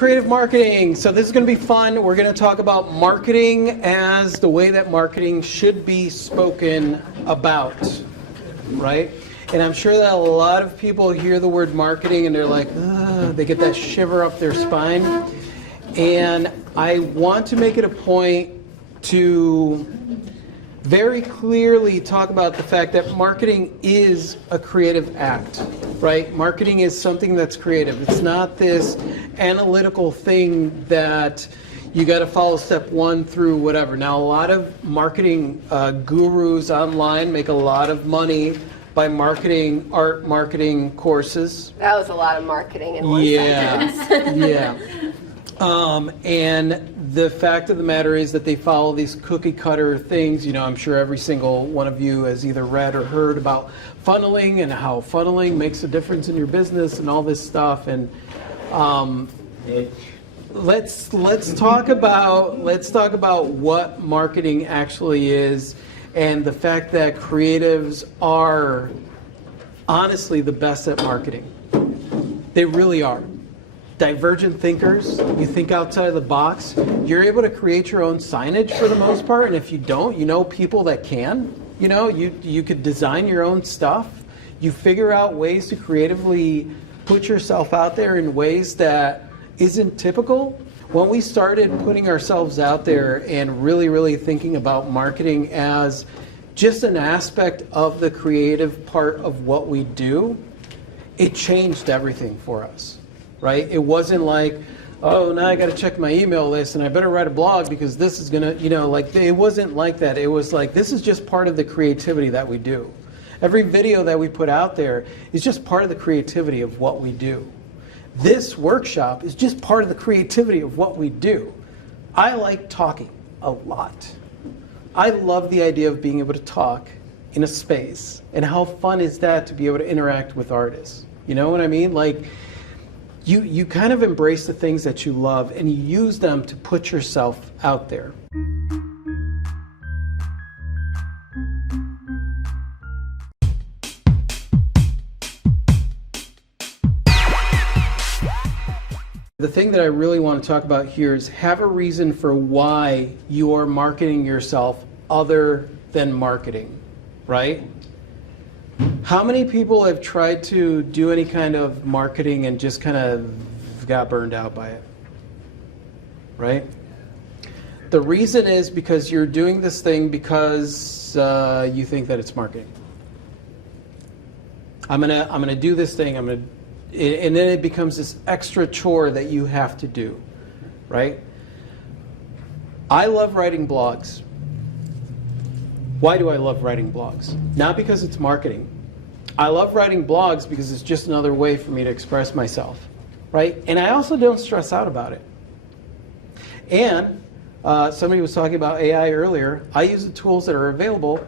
Creative Marketing. So this is going to be fun. We're going to talk about marketing as the way that marketing should be spoken about, right? And I'm sure that a lot of people hear the word marketing and they're like, ugh, they get that shiver up their spine. And I want to make it a point to very clearly talk about the fact that marketing is a creative act, right? Marketing is something that's creative. It's not this analytical thing that you got to follow step one through whatever. Now, a lot of marketing gurus online make a lot of money by marketing art marketing courses. That was a lot of marketing in one sentence. Yeah. And the fact of the matter is that they follow these cookie cutter things. You know, I'm sure every single one of you has either read or heard about funneling and how funneling makes a difference in your business and all this stuff. And let's talk about what marketing actually is, and the fact that creatives are honestly the best at marketing. They really are. Divergent thinkers, you think outside of the box. You're able to create your own signage for the most part, and if you don't, you know people that can. You know, you could design your own stuff. You figure out ways to creatively put yourself out there in ways that isn't typical. When we started putting ourselves out there and really thinking about marketing as just an aspect of the creative part of what we do, it changed everything for us. Right? It wasn't like, oh, now I got to check my email list and I better write a blog because this is going to, you know, like, it wasn't like that. It was like, this is just part of the creativity that we do. Every video that we put out there is just part of the creativity of what we do. This workshop is just part of the creativity of what we do. I like talking a lot. I love the idea of being able to talk in a space. And how fun is that to be able to interact with artists? You know what I mean? Like, you kind of embrace the things that you love and you use them to put yourself out there. The thing that I really want to talk about here is have a reason for why you are marketing yourself other than marketing, right? How many people have tried to do any kind of marketing and just kind of got burned out by it? Right? The reason is because you're doing this thing because you think that it's marketing. I'm gonna do this thing. And then it becomes this extra chore that you have to do, right? I love writing blogs. Why do I love writing blogs? Not because it's marketing. I love writing blogs because it's just another way for me to express myself, right? And I also don't stress out about it. And somebody was talking about AI earlier. I use the tools that are available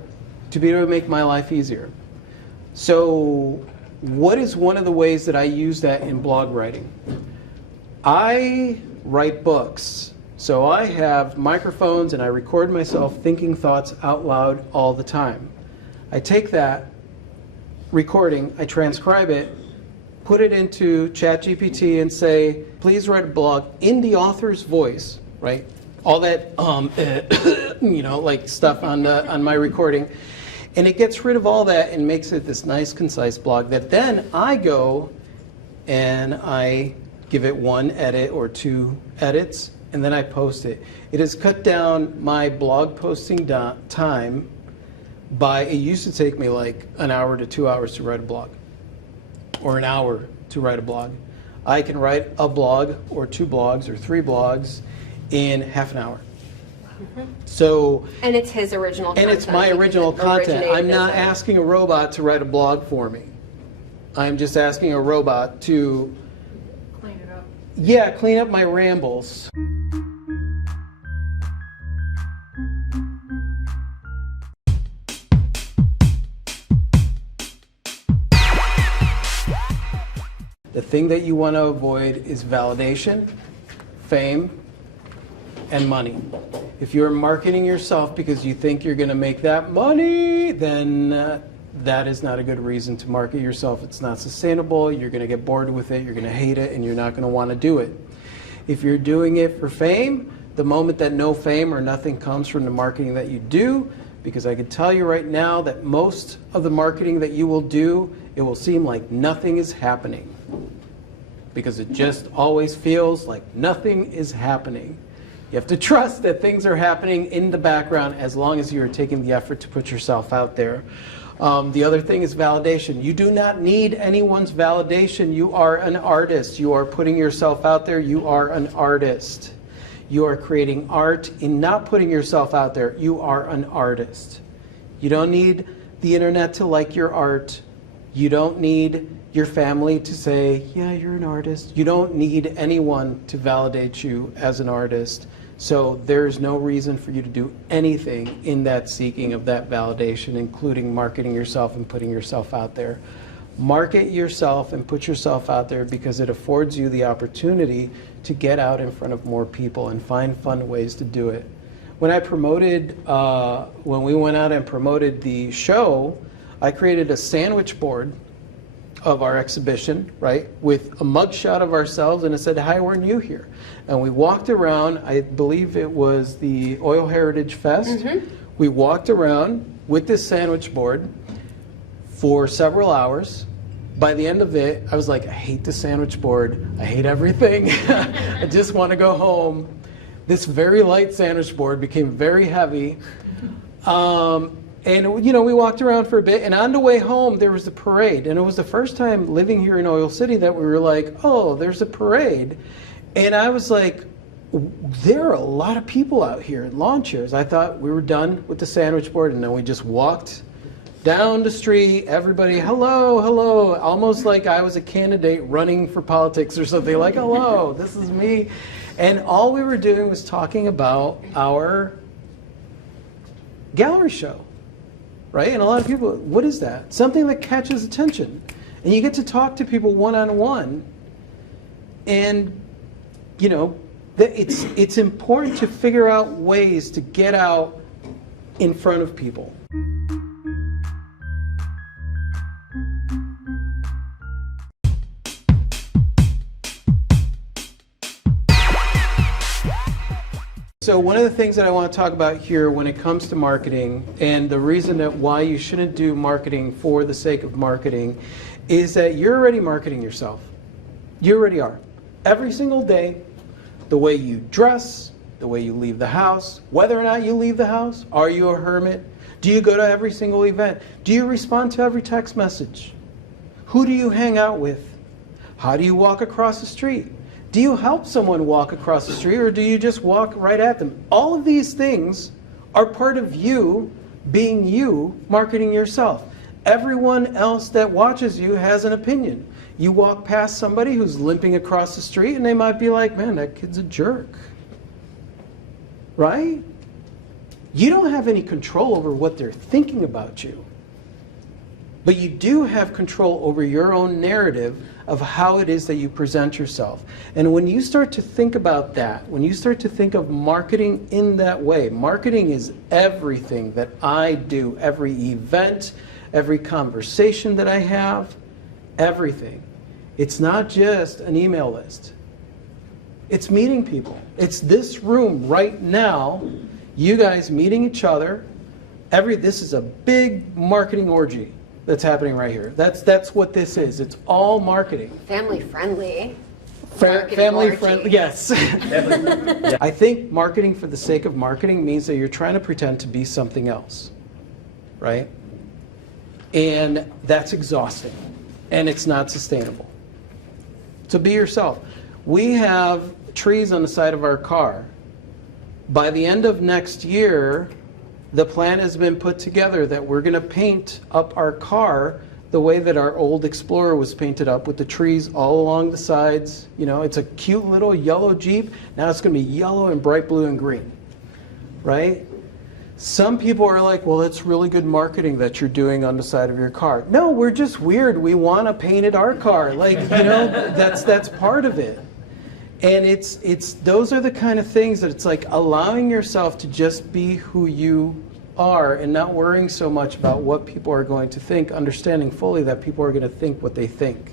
to be able to make my life easier. So what is one of the ways that I use that in blog writing? I write books. So I have microphones and I record myself thinking thoughts out loud all the time. I take that recording, I transcribe it, put it into ChatGPT and say, please write a blog in the author's voice, right? All that, you know, like stuff on my recording. And it gets rid of all that and makes it this nice, concise blog that then I go and I give it one edit or two edits, and then I post it. It has cut down my blog posting time by, it used to take me like an hour to 2 hours to write a blog, or an hour to write a blog. I can write a blog or two blogs or three blogs in half an hour. So, and it's his original content. And it's my original content. I'm not asking a robot to write a blog for me. I'm just asking a robot to clean it up. Yeah, clean up my rambles. The thing that you want to avoid is validation, fame, and money. If you're marketing yourself because you think you're going to make that money, then that is not a good reason to market yourself. It's not sustainable. You're going to get bored with it. You're going to hate it, and you're not going to want to do it. If you're doing it for fame, the moment that no fame or nothing comes from the marketing that you do, because I can tell you right now that most of the marketing that you will do, it will seem like nothing is happening. Because it just always feels like nothing is happening. You have to trust that things are happening in the background as long as you are taking the effort to put yourself out there. The other thing is validation. You do not need anyone's validation. You are an artist. You are putting yourself out there. You are an artist. You are creating art in not putting yourself out there. You are an artist. You don't need the internet to like your art. You don't need your family to say, yeah, you're an artist. You don't need anyone to validate you as an artist. So there's no reason for you to do anything in that seeking of that validation, including marketing yourself and putting yourself out there. Market yourself and put yourself out there because it affords you the opportunity to get out in front of more people and find fun ways to do it. When I promoted, when we went out and promoted the show, I created a sandwich board of our exhibition, right, with a mugshot of ourselves, and it said, "Hi, we're new here." And we walked around, I believe it was the Oil Heritage Fest. We walked around with this sandwich board for several hours. By the end of it, I was like, I hate the sandwich board. I hate everything. I just want to go home. This very light sandwich board became very heavy. And you know, we walked around for a bit, and on the way home there was a parade, and it was the first time living here in Oil City that we were like, oh, there's a parade. And I was like, there are a lot of people out here in lawn chairs. I thought we were done with the sandwich board, and then we just walked down the street, everybody, hello, hello, almost like I was a candidate running for politics or something, like, hello, this is me. And all we were doing was talking about our gallery show. Right? And a lot of people, what is that? Something that catches attention. And you get to talk to people one-on-one. And, you know, it's important to figure out ways to get out in front of people. So one of the things that I want to talk about here when it comes to marketing, and the reason that why you shouldn't do marketing for the sake of marketing, is that you're already marketing yourself. You already are. Every single day, the way you dress, the way you leave the house, whether or not you leave the house, are you a hermit? Do you go to every single event? Do you respond to every text message? Who do you hang out with? How do you walk across the street? Do you help someone walk across the street, or do you just walk right at them? All of these things are part of you being you, marketing yourself. Everyone else that watches you has an opinion. You walk past somebody who's limping across the street and they might be like, man, that kid's a jerk. Right? You don't have any control over what they're thinking about you. But you do have control over your own narrative of how it is that you present yourself. And when you start to think about that, when you start to think of marketing in that way, marketing is everything that I do, every event, every conversation that I have, everything. It's not just an email list. It's meeting people. It's this room right now, you guys meeting each other. This is a big marketing orgy that's happening right here. That's what this is. It's all marketing. Family friendly. Family friendly, yes. I think marketing for the sake of marketing means that you're trying to pretend to be something else, right? And that's exhausting, and it's not sustainable. So be yourself. We have trees on the side of our car. By the end of next year, the plan has been put together that we're going to paint up our car the way that our old Explorer was painted up, with the trees all along the sides. You know, it's a cute little yellow Jeep. Now it's going to be yellow and bright blue and green, right? Some people are like, well, it's really good marketing that you're doing on the side of your car. No, we're just weird. We want to paint it our car. Like, you know, that's part of it. And it's those are the kind of things that it's like allowing yourself to just be who you are and not worrying so much about what people are going to think, understanding fully that people are going to think what they think.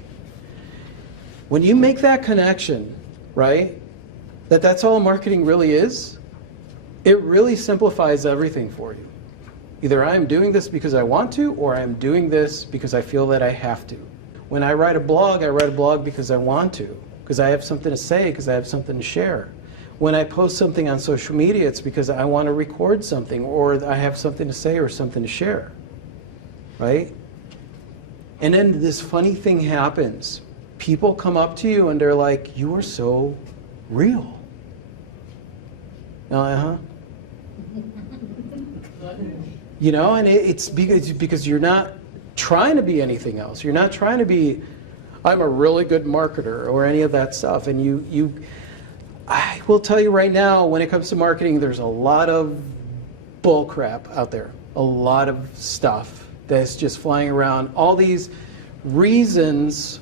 When you make that connection, right, that that's all marketing really is, it really simplifies everything for you. Either I'm doing this because I want to, or I'm doing this because I feel that I have to. When I write a blog because I want to, because I have something to say, because I have something to share. When I post something on social media, it's because I want to record something, or I have something to say or something to share, right? And then this funny thing happens. People come up to you and they're like, "You are so real." You know, and it's because you're not trying to be anything else. You're not trying to be, "I'm a really good marketer," or any of that stuff. And I will tell you right now, when it comes to marketing, there's a lot of bull crap out there. A lot of stuff that's just flying around. All these reasons,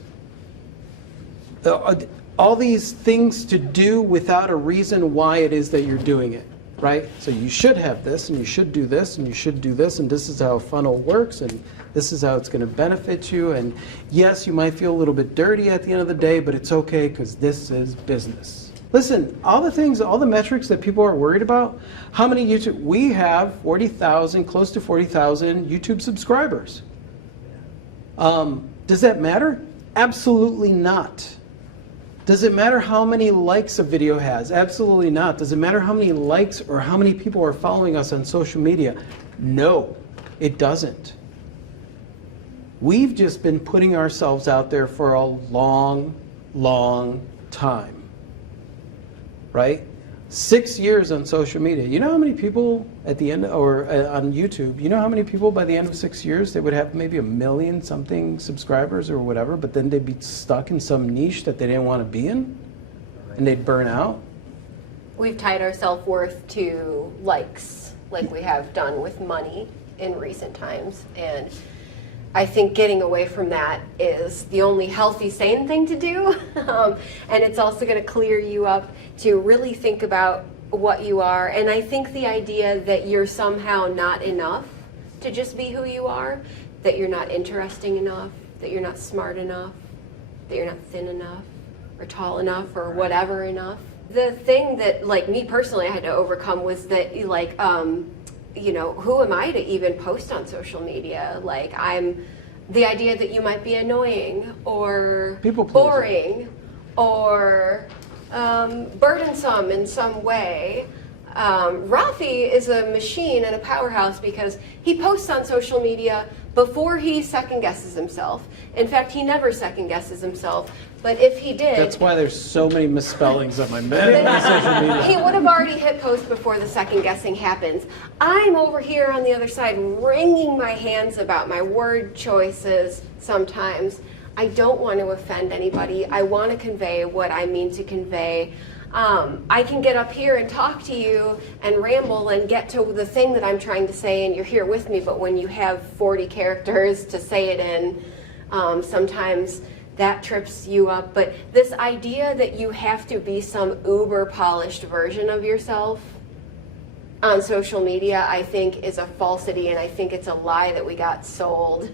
all these things to do without a reason why it is that you're doing it, right? So you should have this, and you should do this, and you should do this, and this is how a funnel works, and this is how it's going to benefit you. And yes, you might feel a little bit dirty at the end of the day, but it's okay because this is business. Listen, all the metrics that people are worried about, how many YouTube, we have 40,000, close to 40,000 YouTube subscribers. Does that matter? Absolutely not. Does it matter how many likes a video has? Absolutely not. Does it matter how many likes or how many people are following us on social media? No, it doesn't. We've just been putting ourselves out there for a long, long time. Right? 6 years on social media. You know how many people at the end, or on YouTube, you know how many people by the end of 6 years, they would have maybe 1 million something subscribers or whatever, but then they'd be stuck in some niche that they didn't want to be in, and they'd burn out? We've tied our self-worth to likes, like we have done with money in recent times. And I think getting away from that is the only healthy, sane thing to do. And it's also going to clear you up to really think about what you are. And I think the idea that you're somehow not enough to just be who you are, that you're not interesting enough, that you're not smart enough, that you're not thin enough, or tall enough, or whatever enough. The thing that, like, me personally, I had to overcome was that, like, you know, who am I to even post on social media? Like, the idea that you might be annoying or boring or burdensome in some way. Rafi is a machine and a powerhouse because he posts on social media before he second guesses himself. In fact, he never second guesses himself. But if he did... That's why there's so many misspellings on my social media. He would have already hit post before the second guessing happens. I'm over here on the other side wringing my hands about my word choices sometimes. I don't want to offend anybody. I want to convey what I mean to convey. I can get up here and talk to you and ramble and get to the thing that I'm trying to say, and you're here with me, but when you have 40 characters to say it in, sometimes that trips you up. But this idea that you have to be some uber polished version of yourself on social media, I think is a falsity, and I think it's a lie that we got sold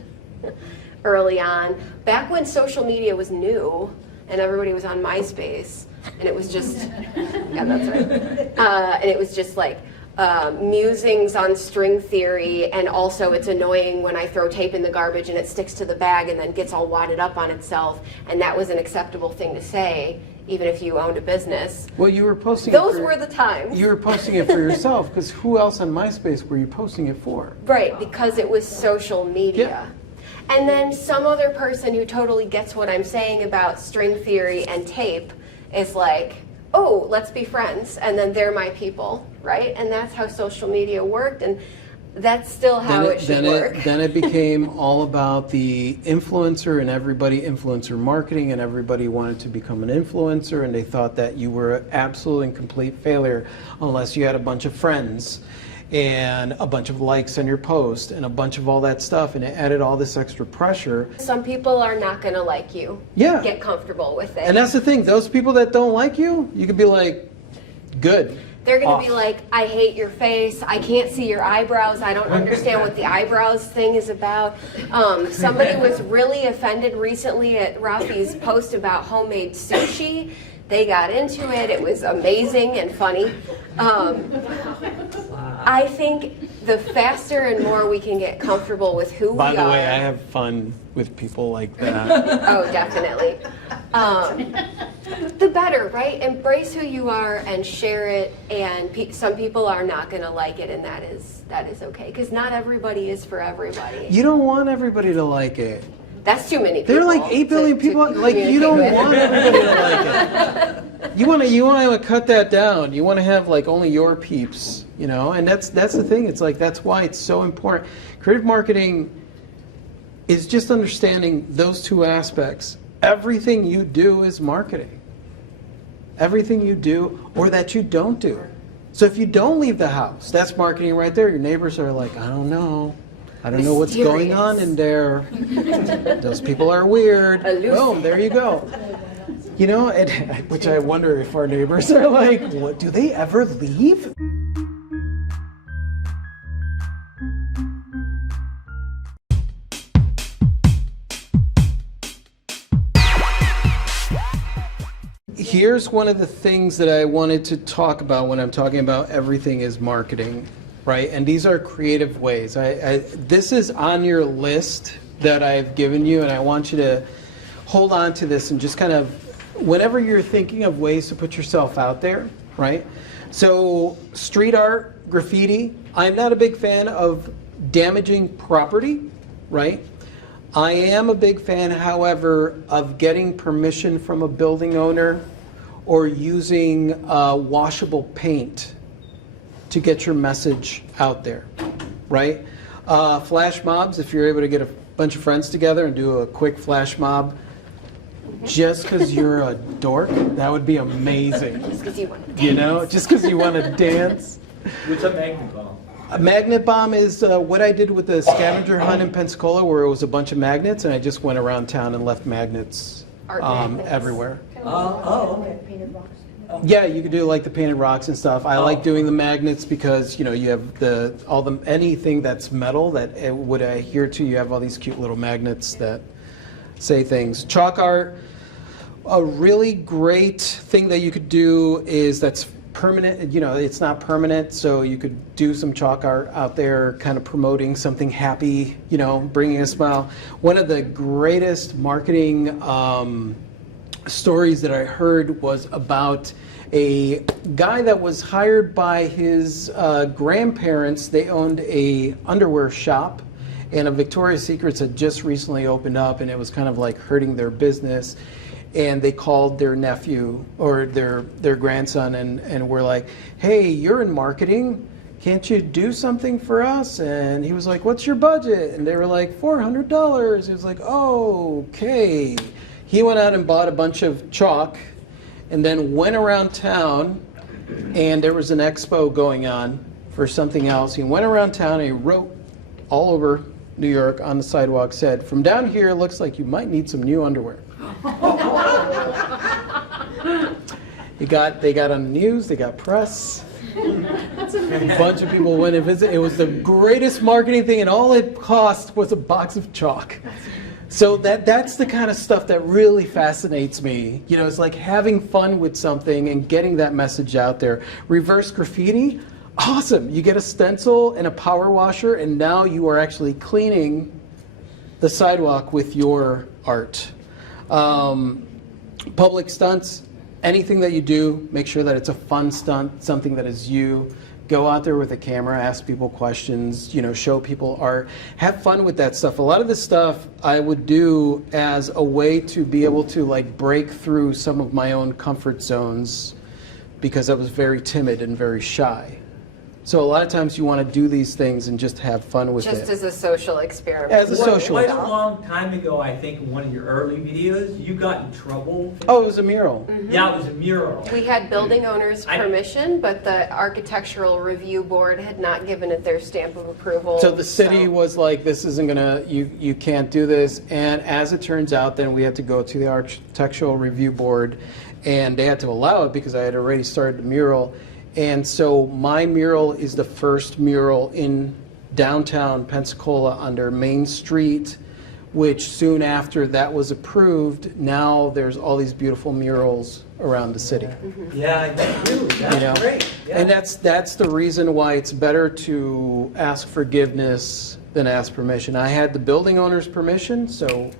early on. Back when social media was new and everybody was on MySpace, and it was just, yeah, that's right. And it was just like musings on string theory, and also it's annoying when I throw tape in the garbage and it sticks to the bag and then gets all wadded up on itself, and that was an acceptable thing to say, even if you owned a business. Well, you were posting Those were the times. You were posting it for yourself, because who else on MySpace were you posting it for? Right, because it was social media. Yeah. And then some other person who totally gets what I'm saying about string theory and tape is like, oh, let's be friends, and then they're my people, right? And that's how social media worked, and that's still how it should work. Then it became all about the influencer, and influencer marketing, and everybody wanted to become an influencer, and they thought that you were an absolute and complete failure unless you had a bunch of friends and a bunch of likes on your post and a bunch of all that stuff, and it added all this extra pressure. Some people are not going to like you. Yeah. Get comfortable with it. And that's the thing, those people that don't like you, you could be like, good. They're going to be off. like, I hate your face. I can't see your eyebrows. I don't understand what the eyebrows thing is about. Somebody was really offended recently at Rafi's post about homemade sushi. They got into it. It was amazing and funny. I think the faster and more we can get comfortable with who By we the are. way, I have fun with people like that. Oh, definitely. The better, right? Embrace who you are and share it. And some people are not going to like it, and that is okay. Because not everybody is for everybody. You don't want everybody to like it. That's too many people. There are like 8 billion people. Like you don't want everybody to like it. You want to cut that down. You want to have like only your peeps, you know. And that's the thing. It's like that's why it's so important. Creative marketing is just understanding those two aspects. Everything you do is marketing. Everything you do or that you don't do. So if you don't leave the house, that's marketing right there. Your neighbors are like, I don't know. I don't know what's going on in there. Those people are weird. Boom, there you go. You know, which I wonder if our neighbors are like, what, do they ever leave? Here's one of the things that I wanted to talk about when I'm talking about everything is marketing, right? And these are creative ways. This is on your list that I've given you, and I want you to hold on to this and just kind of, whenever you're thinking of ways to put yourself out there, right? So street art, graffiti, I'm not a big fan of damaging property, right? I am a big fan, however, of getting permission from a building owner or using washable paint to get your message out there, right? Flash mobs, if you're able to get a bunch of friends together and do a quick flash mob, just because you're a dork, that would be amazing. Just because you want to You know, just because you want to dance. What's a magnet bomb? A magnet bomb is what I did with the scavenger hunt in Pensacola, where it was a bunch of magnets, and I just went around town and left magnets, Art magnets. everywhere. Okay. Yeah, you could do like the painted rocks and stuff. I like doing the magnets because you know you have anything that's metal that it would adhere to. You have all these cute little magnets that say things. Chalk art, a really great thing that you could do is that's permanent. You know, it's not permanent, so you could do some chalk art out there, kind of promoting something happy. You know, bringing a smile. One of the greatest marketing stories that I heard was about a guy that was hired by his grandparents. They owned a underwear shop, and a Victoria's Secrets had just recently opened up, and it was kind of like hurting their business. And they called their nephew or their grandson and were like, hey, you're in marketing. Can't you do something for us? And he was like, what's your budget? And they were like, $400. He was like, oh, okay. He went out and bought a bunch of chalk and then went around town, and there was an expo going on for something else. He went around town and he wrote all over New York on the sidewalk, said, from down here, it looks like you might need some new underwear. They got on the news, they got press. A bunch of people went and visited. It was the greatest marketing thing, and all it cost was a box of chalk. So that's the kind of stuff that really fascinates me. You know, it's like having fun with something and getting that message out there. Reverse graffiti, awesome. You get a stencil and a power washer, and now you are actually cleaning the sidewalk with your art. Public stunts, anything that you do, make sure that it's a fun stunt, something that is you. Go out there with a camera, ask people questions, you know, show people art. Have fun with that stuff. A lot of this stuff I would do as a way to be able to like break through some of my own comfort zones because I was very timid and very shy. So a lot of times you want to do these things and just have fun with it. Just as a social experiment. As a social Quite a experiment. long time ago, I think in one of your early videos, you got in trouble. Oh, it was a mural. Yeah, it was a mural. We had building owners' I- permission, but the architectural review board had not given it their stamp of approval. So the city so- was like, this isn't gonna, you can't do this. And as it turns out, then we had to go to the architectural review board, and they had to allow it because I had already started the mural. And so my mural is the first mural in downtown Pensacola under Main Street, which soon after that was approved, now there's all these beautiful murals around the city. Yeah, that's true. That's You know? great. Yeah. And that's the reason why it's better to ask forgiveness than ask permission. I had the building owner's permission, so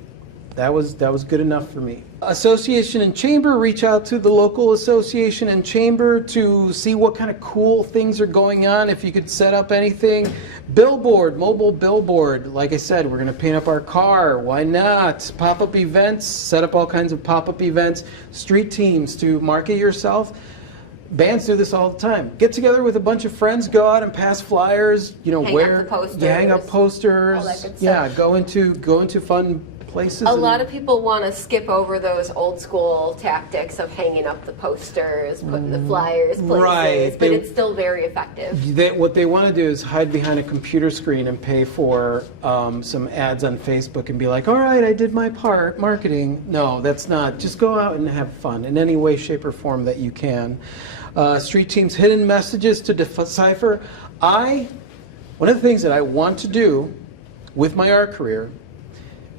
that was good enough for me. Association and chamber, reach out to the local association and chamber to see what kind of cool things are going on. If you could set up anything. Billboard, mobile billboard. Like I said, we're going to paint up our car. Why not? Pop-up events, set up all kinds of pop-up events. Street teams to market yourself. Bands do this all the time. Get together with a bunch of friends, go out and pass flyers, you know, Hang up where the posters. Yeah, hang up posters. All that good Yeah, stuff. go into fun places. A and- lot of people want to skip over those old school tactics of hanging up the posters, putting the flyers places, Right. but They- it's still very effective. What they want to do is hide behind a computer screen and pay for some ads on Facebook and be like, all right, I did my part, marketing. No, that's not. Just go out and have fun in any way, shape, or form that you can. Street teams, hidden messages to decipher. One of the things that I want to do with my art career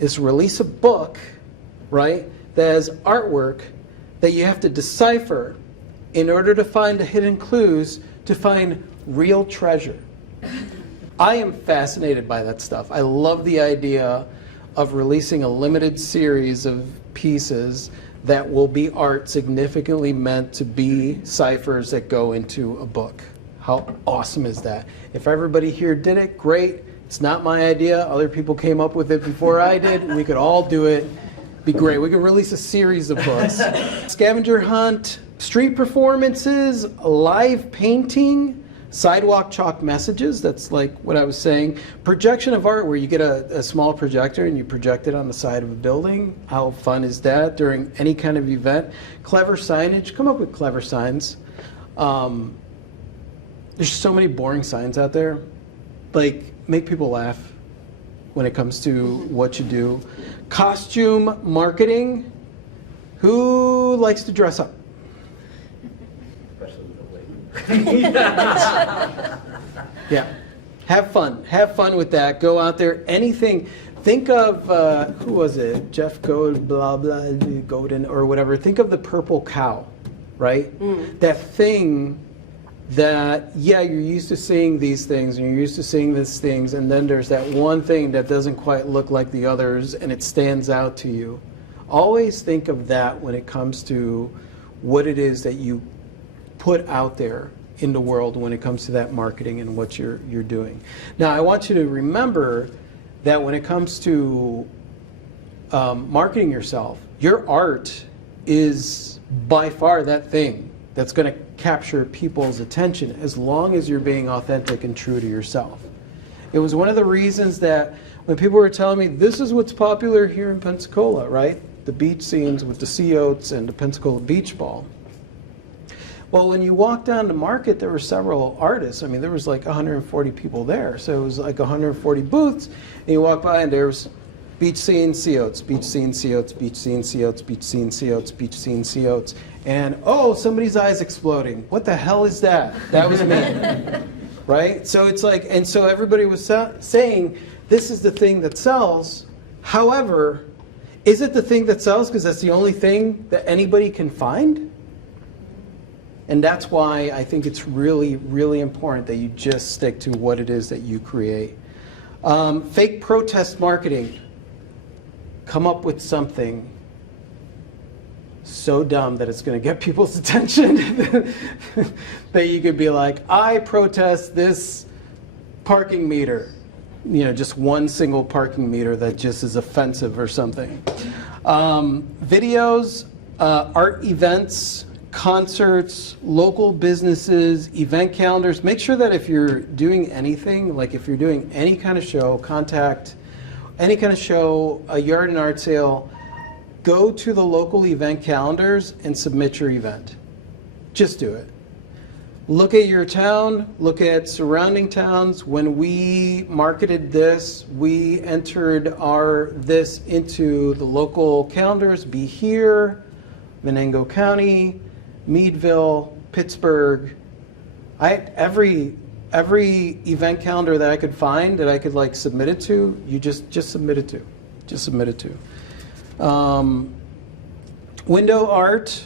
is release a book, right, that has artwork that you have to decipher in order to find the hidden clues to find real treasure. I am fascinated by that stuff. I love the idea of releasing a limited series of pieces that will be art significantly meant to be ciphers that go into a book. How awesome is that? If everybody here did it, great. It's not my idea. Other people came up with it before I did. We could all do it. Be great. We could release a series of books. Scavenger hunt, street performances, live painting, sidewalk chalk messages. That's like what I was saying. Projection of art, where you get a small projector and you project it on the side of a building. How fun is that during any kind of event? Clever signage. Come up with clever signs. There's so many boring signs out there. Like, make people laugh when it comes to what you do. Costume marketing. Who likes to dress up? Especially with the lady. Yeah. Have fun. Have fun with that. Go out there. Anything. Think of, who was it? Jeff Gold, blah, blah, Godin, or whatever. Think of the purple cow, right? That thing that, yeah, you're used to seeing these things, and you're used to seeing these things, and then there's that one thing that doesn't quite look like the others, and it stands out to you. Always think of that when it comes to what it is that you put out there in the world when it comes to that marketing and what you're doing. Now, I want you to remember that when it comes to marketing yourself, your art is by far that thing that's going to capture people's attention as long as you're being authentic and true to yourself. It was one of the reasons that when people were telling me, this is what's popular here in Pensacola, right? The beach scenes with the sea oats and the Pensacola Beach Ball. Well, when you walk down to Market, there were several artists. I mean, there was like 140 people there. So it was like 140 booths. And you walk by and there's beach scene, sea oats, beach scene, sea oats, beach scene, sea oats, beach scene, sea oats, beach scene, sea oats. And, oh, somebody's eye's exploding. What the hell is that? That was me. Right? So it's like, and so everybody was saying, this is the thing that sells. However, is it the thing that sells because that's the only thing that anybody can find? And that's why I think it's really, really important that you just stick to what it is that you create. Fake protest marketing. Come up with something so dumb that it's going to get people's attention that you could be like, I protest this parking meter. You know, just one single parking meter that just is offensive or something. Videos, art events, concerts, local businesses, event calendars. Make sure that if you're doing anything, like if you're doing any kind of show, contact any kind of show, a yard and art sale, go to the local event calendars and submit your event. Just do it. Look at your town, look at surrounding towns. When we marketed this, we entered this into the local calendars. Be Here, Venango County, Meadville, Pittsburgh, Every event calendar that I could find that I could like submit it to, you just submit it to. Just submit it to. Window art,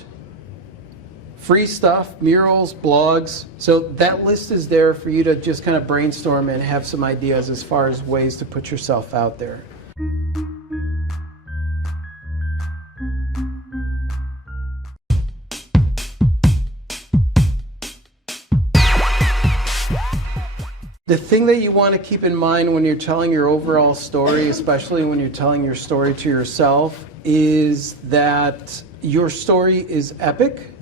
free stuff, murals, blogs. So that list is there for you to just kind of brainstorm and have some ideas as far as ways to put yourself out there. The thing that you want to keep in mind when you're telling your overall story, especially when you're telling your story to yourself, is that your story is epic.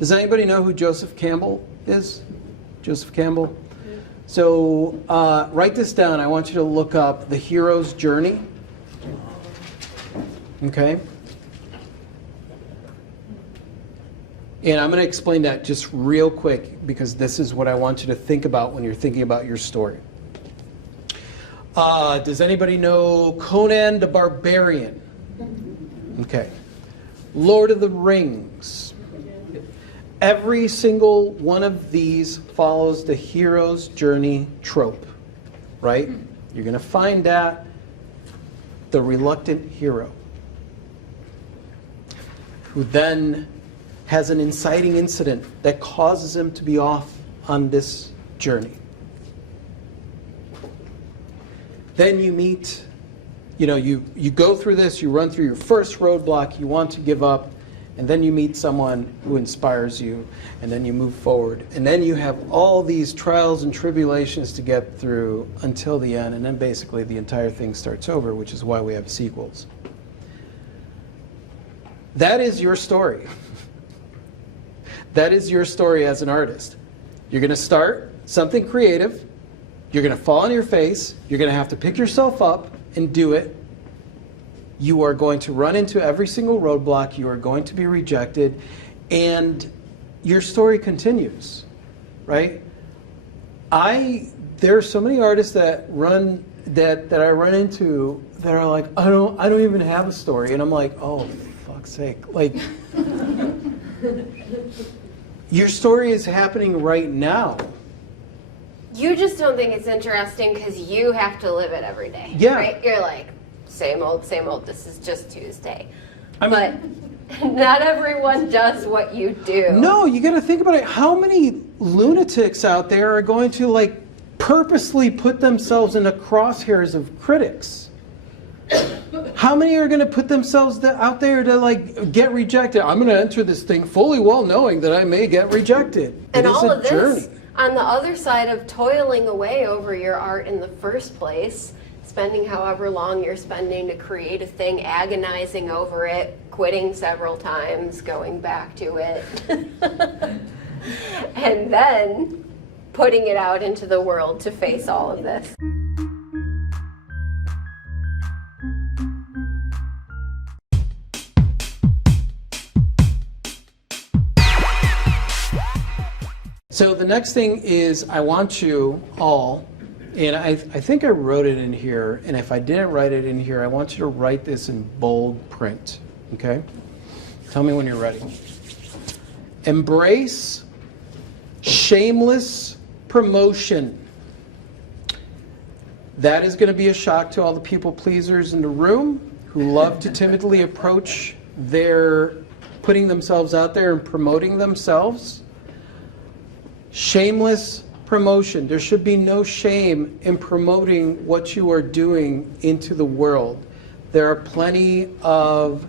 Does anybody know who Joseph Campbell is? Joseph Campbell? So write this down. I want you to look up The Hero's Journey. Okay? And I'm going to explain that just real quick because this is what I want you to think about when you're thinking about your story. Does anybody know Conan the Barbarian? Okay. Lord of the Rings. Every single one of these follows the hero's journey trope, right? You're going to find that the reluctant hero who then has an inciting incident that causes him to be off on this journey. Then you meet, you go through this, you run through your first roadblock, you want to give up, and then you meet someone who inspires you, and then you move forward. And then you have all these trials and tribulations to get through until the end, and then basically the entire thing starts over, which is why we have sequels. That is your story. That is your story as an artist. You're going to start something creative. You're going to fall on your face. You're going to have to pick yourself up and do it. You are going to run into every single roadblock. You are going to be rejected. And your story continues, right? There are so many artists that I run into that are like, I don't even have a story. And I'm like, oh, fuck's sake. Like, your story is happening right now. You just don't think it's interesting because you have to live it every day. Yeah. Right? You're like, same old, this is just Tuesday. I But not everyone does what you do. No, you got to think about it. How many lunatics out there are going to like purposely put themselves in the crosshairs of critics? How many are going to put themselves out there to like get rejected? I'm going to enter this thing fully well knowing that I may get rejected. And it is all a of this journey. on the other side of toiling away over your art in the first place, spending however long you're spending to create a thing, agonizing over it, quitting several times, going back to it, and then putting it out into the world to face all of this. So the next thing is I want you all, and I think I wrote it in here, and if I didn't write it in here, I want you to write this in bold print, okay? Tell me when you're ready. Embrace shameless promotion. That is going to be a shock to all the people pleasers in the room who love to timidly approach their putting themselves out there and promoting themselves. Shameless promotion. There should be no shame in promoting what you are doing into the world. There are plenty of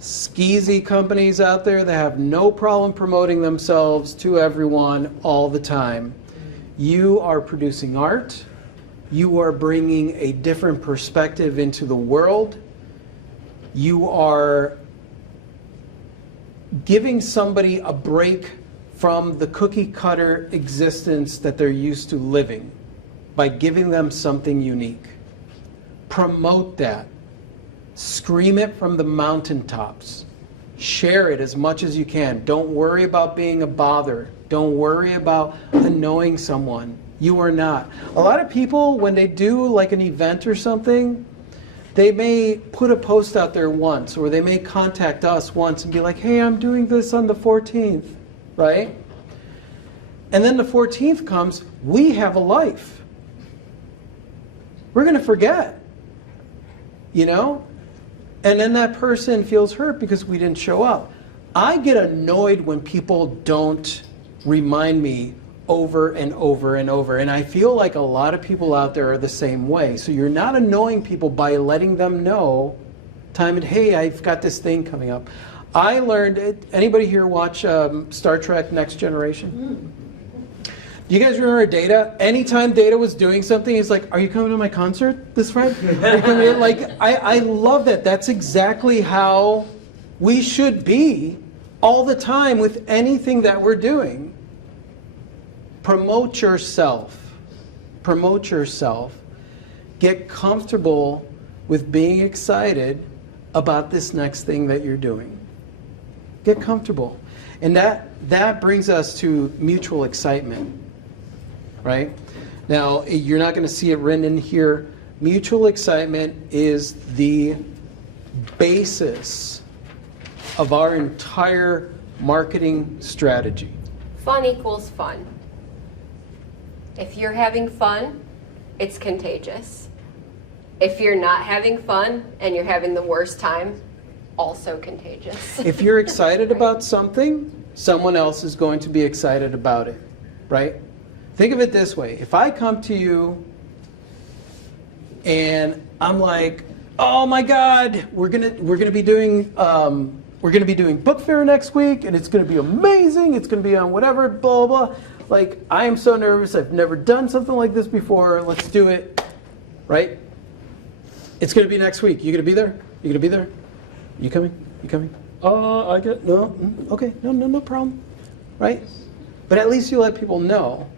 skeezy companies out there that have no problem promoting themselves to everyone all the time. You are producing art. You are bringing a different perspective into the world. You are giving somebody a break from the cookie cutter existence that they're used to living by giving them something unique. Promote that. Scream it from the mountaintops. Share it as much as you can. Don't worry about being a bother. Don't worry about annoying someone. You are not. A lot of people, when they do like an event or something, they may put a post out there once, or they may contact us once and be like, hey, I'm doing this on the 14th. Right? And then the 14th comes, we have a life. We're going to forget, you know? And then that person feels hurt because we didn't show up. I get annoyed when people don't remind me over and over and over. And I feel like a lot of people out there are the same way. So you're not annoying people by letting them know time and, hey, I've got this thing coming up. I learned it. Anybody here watch Star Trek Next Generation? Do you guys remember Data? Anytime Data was doing something, he's like, are you coming to my concert this Friday? Are you coming in? Like, I love that. That's exactly how we should be all the time with anything that we're doing. Promote yourself. Promote yourself. Get comfortable with being excited about this next thing that you're doing. Get comfortable. And that brings us to mutual excitement, right? Now, you're not going to see it written in here. Mutual excitement is the basis of our entire marketing strategy. Fun equals fun. If you're having fun, it's contagious. If you're not having fun and you're having the worst time, also contagious. If you're excited about something, someone else is going to be excited about it, right? Think of it this way. If I come to you and I'm like, oh my God, we're gonna be doing book fair next week, and it's gonna be amazing. It's gonna be on whatever, blah blah. Like, I am so nervous. I've never done something like this before. Let's do it, right? It's gonna be next week. You gonna be there? You gonna be there? You coming? You coming? I get no. Okay, no problem, right? But at least you let people know.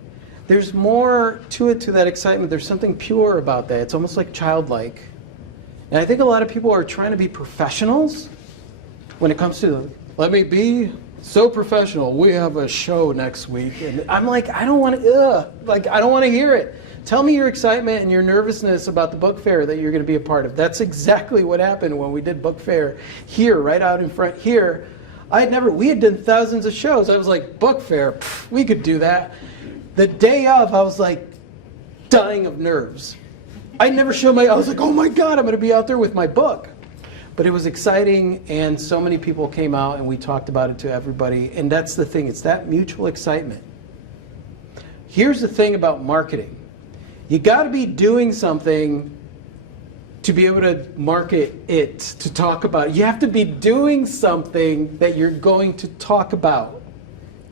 There's more to it, to that excitement. There's something pure about that. It's almost like childlike. And I think a lot of people are trying to be professionals when it comes to, let me be so professional. We have a show next week. And I'm like, I don't want to, I don't want to hear it. Tell me your excitement and your nervousness about the book fair that you're going to be a part of. That's exactly what happened when we did book fair here, right out in front here. We had done thousands of shows. I was like, book fair, we could do that. The day of, I was like dying of nerves. I was like, oh my God, I'm going to be out there with my book. But it was exciting, and so many people came out, and we talked about it to everybody. And that's the thing, it's that mutual excitement. Here's the thing about marketing. You got to be doing something to be able to market it, to talk about it. You have to be doing something that you're going to talk about.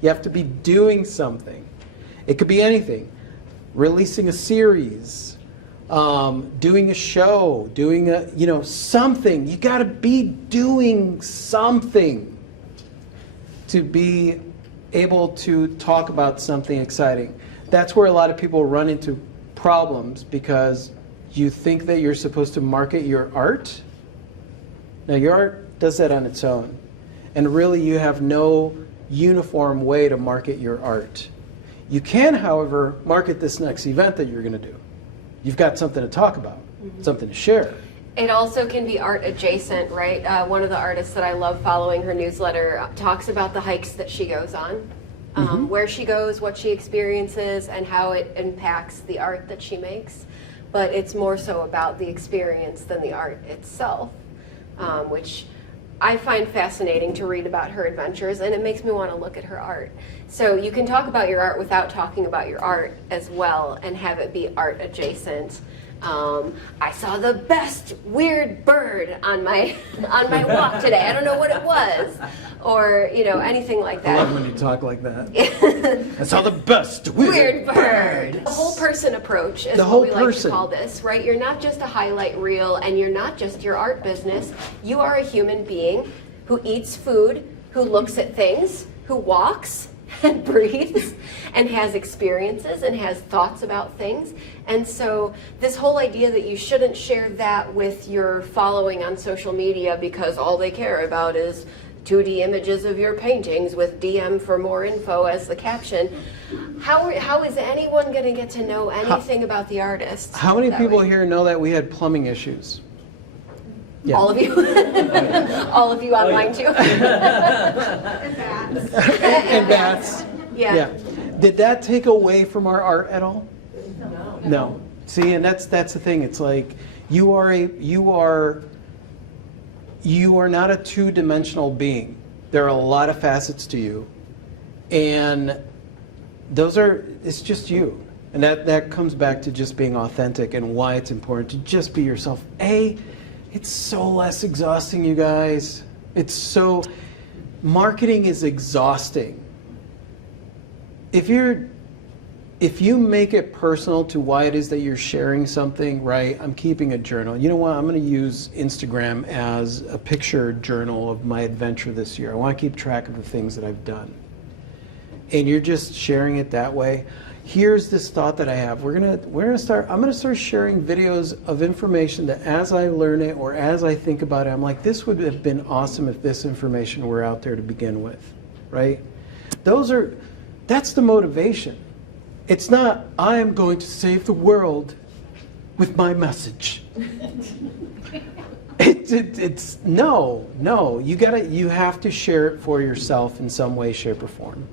You have to be doing something. It could be anything. Releasing a series, doing a show, doing something. You got to be doing something to be able to talk about something exciting. That's where a lot of people run into problems, because you think that you're supposed to market your art. Now, your art does that on its own. And really, you have no uniform way to market your art. You can, however, market this next event that you're going to do. You've got something to talk about, something to share. It also can be art adjacent, right? One of the artists that I love following, her newsletter, talks about the hikes that she goes on, where she goes, what she experiences, and how it impacts the art that she makes. But it's more so about the experience than the art itself, which I find fascinating to read about her adventures, and it makes me want to look at her art. So you can talk about your art without talking about your art as well, and have it be art adjacent. I saw the best weird bird on my walk today. I don't know what it was, or anything like that. I love when you talk like that. I saw the best weird bird. The whole person approach is what we like to call this, right? You're not just a highlight reel, and you're not just your art business. You are a human being who eats food, who looks at things, who walks and breathes and has experiences and has thoughts about things. And so this whole idea that you shouldn't share that with your following on social media because all they care about is 2D images of your paintings with DM for more info as the caption. How is anyone going to get to know anything about the artist? How many people here know that we had plumbing issues? Yeah. All of you? All of you online too? And bats. Yeah. Did that take away from our art at all? No. See, and that's the thing. It's like you are not a two-dimensional being. There are a lot of facets to you, and it's just you. And that comes back to just being authentic and why it's important to just be yourself. It's so less exhausting, you guys. Marketing is exhausting. If you make it personal to why it is that you're sharing something, right? I'm keeping a journal. You know what? I'm going to use Instagram as a picture journal of my adventure this year. I want to keep track of the things that I've done. And you're just sharing it that way. Here's this thought that I have. I'm going to start sharing videos of information that as I learn it or as I think about it, I'm like, this would have been awesome if this information were out there to begin with, right? That's the motivation. It's not, I am going to save the world with my message. It's no. You have to share it for yourself in some way, shape, or form.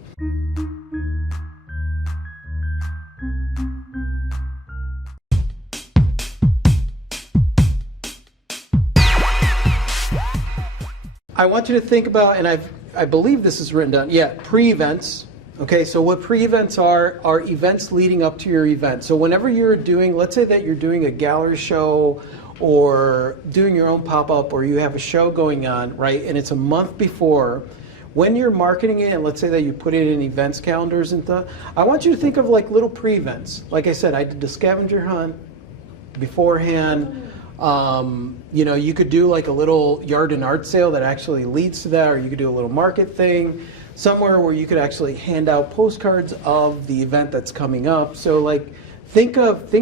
I want you to think about, and I believe this is written down, pre-events. Okay, so what pre-events are events leading up to your event. So whenever you're doing, let's say that you're doing a gallery show or doing your own pop-up or you have a show going on, right, and it's a month before, when you're marketing it, and let's say that you put it in events calendars and stuff, I want you to think of like little pre-events. Like I said, I did the scavenger hunt beforehand. You could do like a little yard and art sale that actually leads to that, or you could do a little market thing somewhere where you could actually hand out postcards of the event that's coming up. So like think of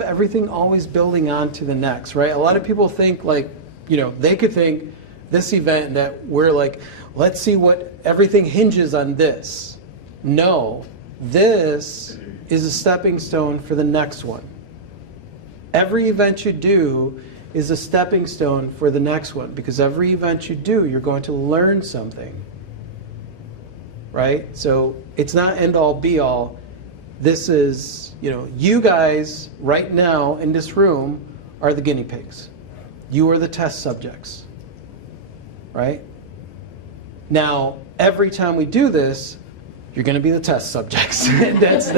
everything always building on to the next, right? A lot of people think like, they could think this event that we're like, let's see what everything hinges on this. No, this is a stepping stone for the next one. Every event you do is a stepping stone for the next one, because every event you do, you're going to learn something, right? So it's not end all be all. This is, you guys right now in this room are the guinea pigs. You are the test subjects, right? Now, every time we do this, you're going to be the test subjects. that's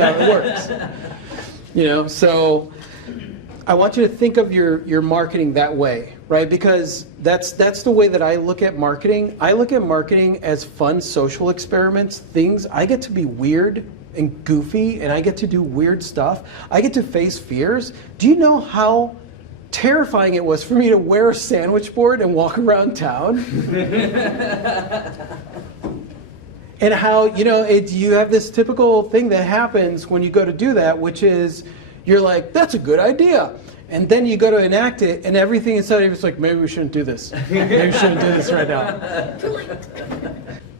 how it works. So I want you to think of your marketing that way, right? Because that's the way that I look at marketing. I look at marketing as fun social experiments, things. I get to be weird and goofy, and I get to do weird stuff. I get to face fears. Do you know how terrifying it was for me to wear a sandwich board and walk around town? And how, you have this typical thing that happens when you go to do that, which is, you're like, that's a good idea. And then you go to enact it, and everything inside of you is like, maybe we shouldn't do this. Maybe we shouldn't do this right now.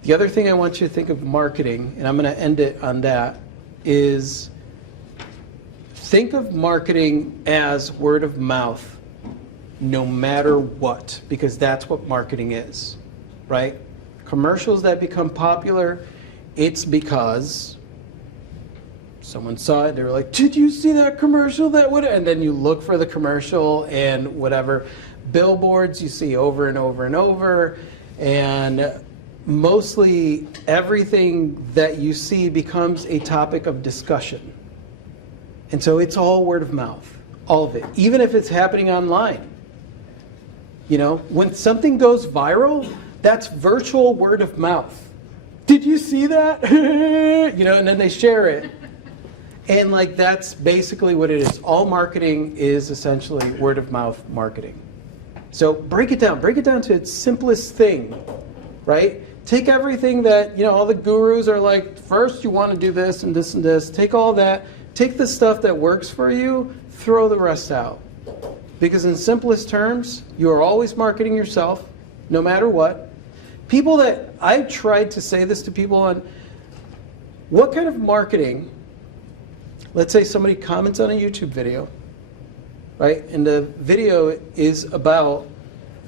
The other thing I want you to think of marketing, and I'm going to end it on that, is think of marketing as word of mouth, no matter what, because that's what marketing is, right? Commercials that become popular, it's because someone saw it, they were like, did you see that commercial? And then you look for the commercial and whatever. Billboards you see over and over and over. And mostly everything that you see becomes a topic of discussion. And so it's all word of mouth, all of it, even if it's happening online. When something goes viral, that's virtual word of mouth. Did you see that? And then they share it. And that's basically what it is. All marketing is essentially word of mouth marketing. So break it down to its simplest thing, right? Take everything that, all the gurus are like, first you want to do this and this and this. Take all that, take the stuff that works for you, throw the rest out. Because in simplest terms, you are always marketing yourself, no matter what. People that, I've tried to say this to people on, what kind of marketing. Let's say somebody comments on a YouTube video, right? And the video is about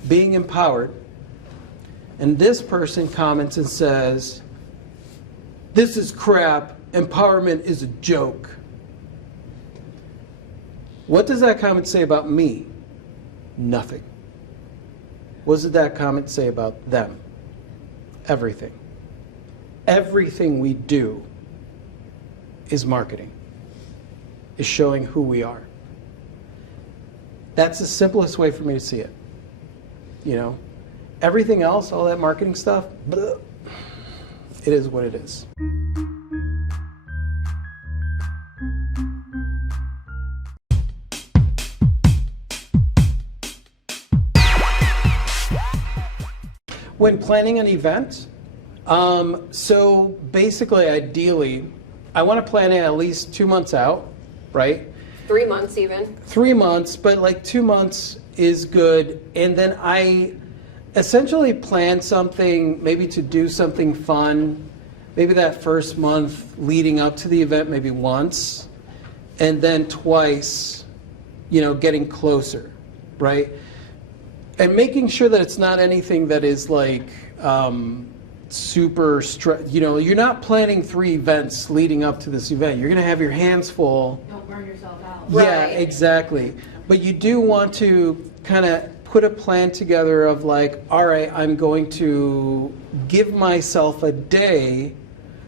being empowered. And this person comments and says, this is crap, empowerment is a joke. What does that comment say about me? Nothing. What does that comment say about them? Everything. Everything we do is marketing, is showing who we are. That's the simplest way for me to see it. You know, everything else, all that marketing stuff, bleh, it is what it is. When planning an event, so basically, ideally, I want to plan it at least 2 months out, right? 3 months even. 3 months, but like 2 months is good. And then I essentially plan something, maybe to do something fun, maybe that first month leading up to the event, maybe once, and then twice, you know, getting closer, right? And making sure that it's not anything that is like super you know, you're not planning 3 events leading up to this event. You're going to have your hands full. Don't burn yourself out. Yeah, Right. exactly. But you do want to kind of put a plan together of like, all right, I'm going to give myself a day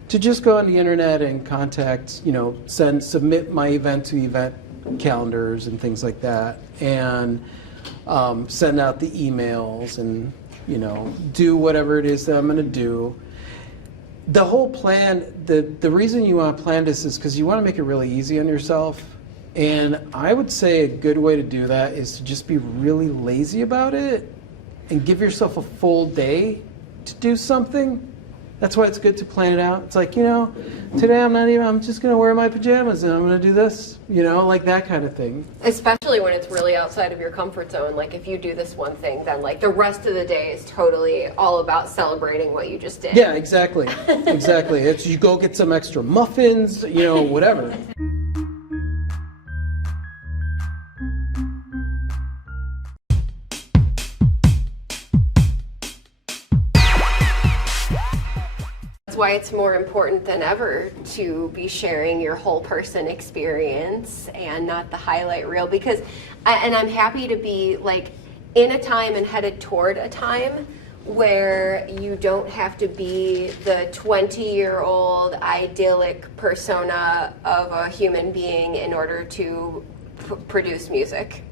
to just go on the internet and contact, you know, submit my event to event calendars and things like that, and send out the emails and, you know, do whatever it is that I'm going to do. The whole plan, the reason you want to plan this is because you want to make it really easy on yourself. And I would say a good way to do that is to just be really lazy about it and give yourself a full day to do something. That's why it's good to plan it out. It's like, you know, today I'm just going to wear my pajamas and I'm going to do this, you know, like that kind of thing. Especially when it's really outside of your comfort zone. Like if you do this one thing, then like the rest of the day is totally all about celebrating what you just did. Yeah, exactly. Exactly. It's you go get some extra muffins, you know, whatever. That's why it's more important than ever to be sharing your whole person experience and not the highlight reel, because and I'm happy to be like in a time and headed toward a time where you don't have to be the 20-year-old idyllic persona of a human being in order to produce music.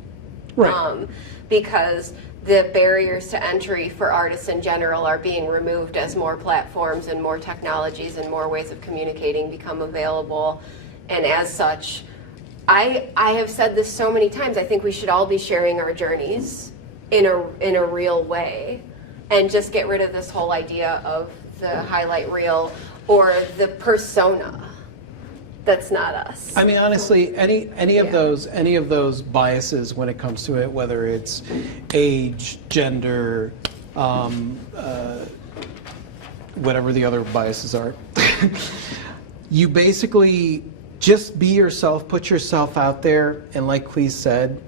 Right. Because the barriers to entry for artists in general are being removed as more platforms and more technologies and more ways of communicating become available. And as such, I have said this so many times, I think we should all be sharing our journeys in a real way, and just get rid of this whole idea of the highlight reel or the persona. That's not us. I mean, honestly, any of those biases when it comes to it, whether it's age, gender, whatever the other biases are, you basically just be yourself, put yourself out there, and like Cleve said,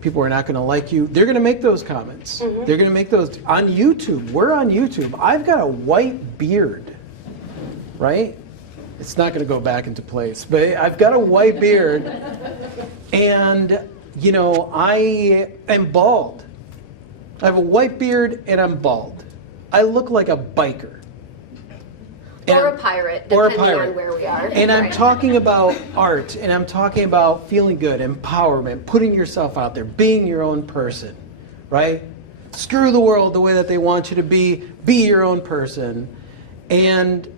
people are not going to like you. They're going to make those comments. Mm-hmm. They're going to make those on YouTube. We're on YouTube. I've got a white beard, right? It's not going to go back into place, but I've got a white beard, and, you know, I am bald. I have a white beard, and I'm bald. I look like a biker. Or a pirate, Or a depending pirate. on where we are. And I'm Right. talking about art, and I'm talking about feeling good, empowerment, putting yourself out there, being your own person, right? Screw the world the way that they want you to be your own person. And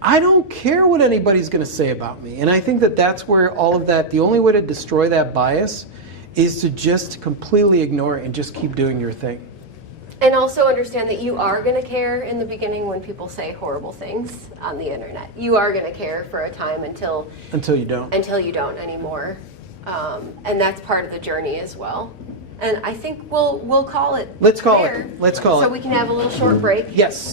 I don't care what anybody's going to say about me. And I think that that's where all of that, the only way to destroy that bias is to just completely ignore it and just keep doing your thing. And also understand that you are going to care in the beginning when people say horrible things on the internet. You are going to care for a time until Until you don't. you don't anymore. And that's part of the journey as well. And I think we'll call it Let's call it. there. Let's call So it. we can have a little short break. Yes.